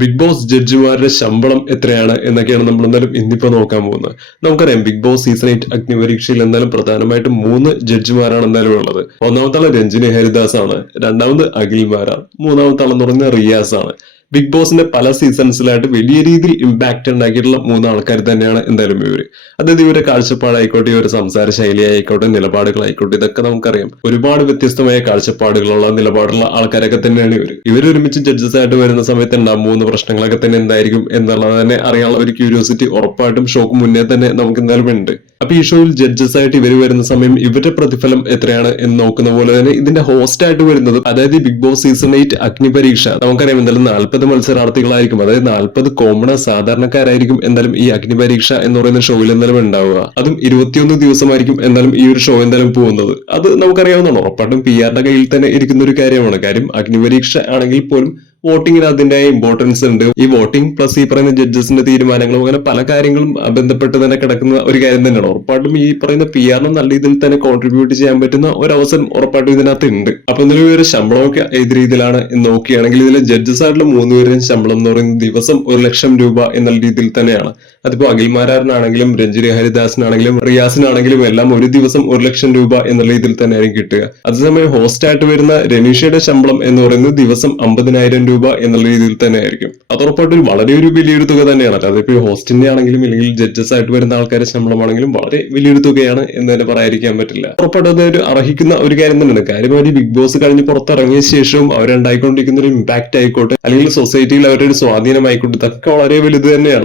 Big boss ജഡ്ജിമാരുടെ ശമ്പളം എത്രയാണ് എന്നൊക്കെയാണ് നമ്മൾ എന്തായാലും ഇന്നിപ്പോ നോക്കാൻ പോകുന്നത്. നമുക്കറിയാം ബിഗ് ബോസ് സീസൺ 8 അഗ്നിപരീക്ഷയിൽ എന്തായാലും പ്രധാനമായിട്ടും 3 ജഡ്ജിമാരാണ് എന്തായാലും ഉള്ളത്. ഒന്നാമത്തെ ആള് രഞ്ജിനി ഹരിദാസ് ആണ്, രണ്ടാമത് അഖിൽ മാരാർ, മൂന്നാമത്തെ ആളെന്ന് പറയുന്നത് റിയാസ് ആണ്. ബിഗ് ബോസിന്റെ പല സീസൺസിലായിട്ട് വലിയ രീതിയിൽ ഇമ്പാക്ട് ഉണ്ടാക്കിയിട്ടുള്ള 3 ആൾക്കാർ തന്നെയാണ് എന്തായാലും ഇവര്. അതായത് ഇവരുടെ കാഴ്ചപ്പാടായിക്കോട്ടെ, ഇവരുടെ സംസാര ശൈലി ആയിക്കോട്ടെ, നിലപാടുകളായിക്കോട്ടെ, ഇതൊക്കെ നമുക്കറിയാം. ഒരുപാട് വ്യത്യസ്തമായ കാഴ്ചപ്പാടുകളുള്ള നിലപാടുള്ള ആൾക്കാരൊക്കെ തന്നെയാണ് ഇവർ ഒരുമിച്ച് ജഡ്ജസ് ആയിട്ട് വരുന്ന സമയത്ത് ഉണ്ടാകുന്ന പ്രശ്നങ്ങളൊക്കെ തന്നെ എന്തായിരിക്കും എന്നുള്ളത് തന്നെ അറിയാനുള്ള ഒരു ക്യൂരിയോസിറ്റി ഉറപ്പായിട്ടും ഷോക്ക് മുന്നേ തന്നെ നമുക്ക് എന്തായാലും ഉണ്ട്. അപ്പൊ ഈ ഷോയിൽ ജഡ്ജസ് ആയിട്ട് ഇവർ വരുന്ന സമയം ഇവരുടെ പ്രതിഫലം എത്രയാണ് എന്ന് നോക്കുന്ന പോലെ തന്നെ ഇതിന്റെ ഹോസ്റ്റ് ആയിട്ട് വരുന്നത്, അതായത് ബിഗ് ബോസ് സീസൺ 8 അഗ്നിപരീക്ഷ, നമുക്കറിയാം എന്തായാലും 40 മത്സരാർത്ഥികളായിരിക്കും, അതായത് 40 കോമൺ സാധാരണക്കാരായിരിക്കും എന്തായാലും ഈ അഗ്നിപരീക്ഷ എന്ന് പറയുന്ന ഷോയിൽ എന്തായാലും ഉണ്ടാവുക. അതും 21 ദിവസമായിരിക്കും എന്തായാലും ഈ ഒരു ഷോ എന്തായാലും പോകുന്നത്. അത് നമുക്കറിയാവുന്നതാണ്, ഉറപ്പായിട്ടും PR ന്റെ കയ്യിൽ തന്നെ ഇരിക്കുന്ന ഒരു കാര്യമാണ്. കാര്യം അഗ്നിപരീക്ഷ ആണെങ്കിൽ പോലും വോട്ടിങ്ങിന് അതിന്റെതായ ഇമ്പോർട്ടൻസ് ഉണ്ട്. ഈ വോട്ടിംഗ് പ്ലസ് ഈ പറയുന്ന ജഡ്ജസിന്റെ തീരുമാനങ്ങളും അങ്ങനെ പല കാര്യങ്ങളും ബന്ധപ്പെട്ട് തന്നെ കിടക്കുന്ന ഒരു കാര്യം തന്നെയാണ്. ഉറപ്പായിട്ടും ഈ പറയുന്ന PR നല്ല രീതിയിൽ തന്നെ കോൺട്രിബ്യൂട്ട് ചെയ്യാൻ പറ്റുന്ന ഒരു അവസരം ഉറപ്പായിട്ടും ഇതിനകത്ത് ഉണ്ട്. അപ്പൊ ഇതിൽ ഒരു ശമ്പളമൊക്കെ ഏത് രീതിയിലാണ് എന്ന് നോക്കുകയാണെങ്കിൽ ഇതിൽ ജഡ്ജസ് ആയിട്ടുള്ള 3 പേരുടെയും ശമ്പളം എന്ന് പറയുന്നത് ദിവസം 1 ലക്ഷം രൂപ എന്നുള്ള രീതിയിൽ തന്നെയാണ്. അതിപ്പോ അഖിൽമാരാറിനാണെങ്കിലും രഞ്ജിനി ഹരിദാസിനാണെങ്കിലും റിയാസിനാണെങ്കിലും എല്ലാം ഒരു ദിവസം 1 ലക്ഷം രൂപ എന്നുള്ള രീതിയിൽ തന്നെയായിരിക്കും കിട്ടുക. അതേസമയം ഹോസ്റ്റ് ആയിട്ട് വരുന്ന രനീഷയുടെ ശമ്പളം എന്ന് പറയുന്നത് ദിവസം 50,000 രൂപ എന്നുള്ള രീതിയിൽ തന്നെ ആയിരിക്കും. അത് ഉറപ്പായിട്ടും വളരെ ഒരു വലിയൊരു തുക തന്നെയാണ്. അതിപ്പോ ഹോസ്റ്റിന്റെ ആണെങ്കിലും അല്ലെങ്കിൽ ജഡ്ജസ് ആയിട്ട് വരുന്ന ആൾക്കാരുടെ ശമ്പളമാണെങ്കിലും വളരെ വലിയൊരു തുകയാണ് എന്ന് തന്നെ പറയാതിരിക്കാൻ പറ്റില്ല. ഉറപ്പായിട്ടും അത് ഒരു അർഹിക്കുന്ന ഒരു കാര്യം തന്നെയാണ്. കാര്യമായി ബിഗ് ബോസ് കഴിഞ്ഞ് പുറത്തിറങ്ങിയ ശേഷവും അവരുണ്ടായിക്കൊണ്ടിരിക്കുന്ന ഒരു ഇമ്പാക്ട് ആയിക്കോട്ടെ, അല്ലെങ്കിൽ സൊസൈറ്റിയിൽ അവരുടെ ഒരു സ്വാധീനമായിക്കോട്ടെ, ഇതൊക്കെ വളരെ വലുത് തന്നെയാണ്.